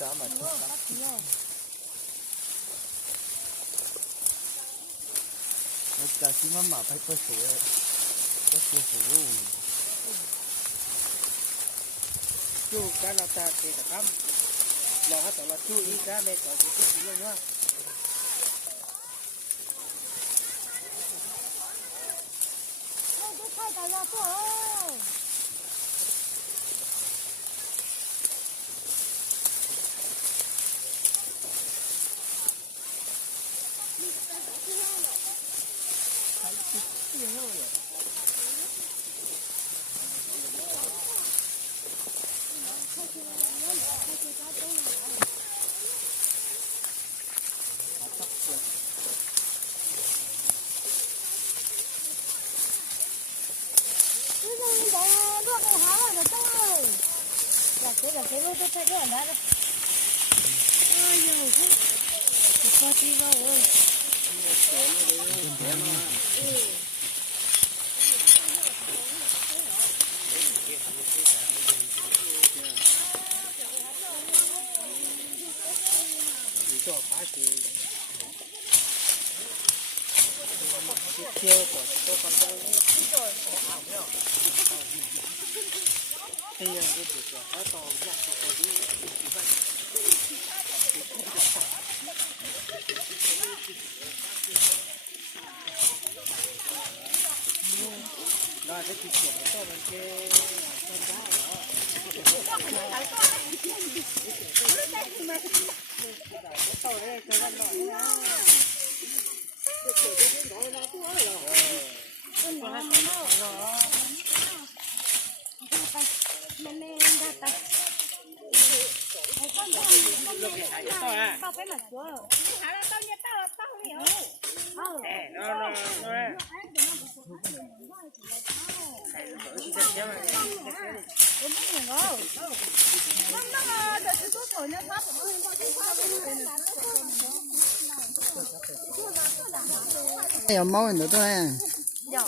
Đó mà Ồ, bắt nhiều. nó cả chỉ mà phải có số chú cái là ta thì là cắm lo hết là chú ý cái này có cái gì luôn nhá Ôi, cái thay cả ra thôi. Cứ như vậy đuốc cái háo rồi tôi. Là cái lúc tôi thấy cái ở đó. Ôi giời ơi. Có chi vào ơi. cho phá thì tiêu của tôi còn đâu thì cái việc là phá to ra có đi là cái chuyện to bằng cái con đá đó to đấy cái con đó tao phải mặc vừa. Tao nhớ tao liền. Em mau nữa thôi. Dạ.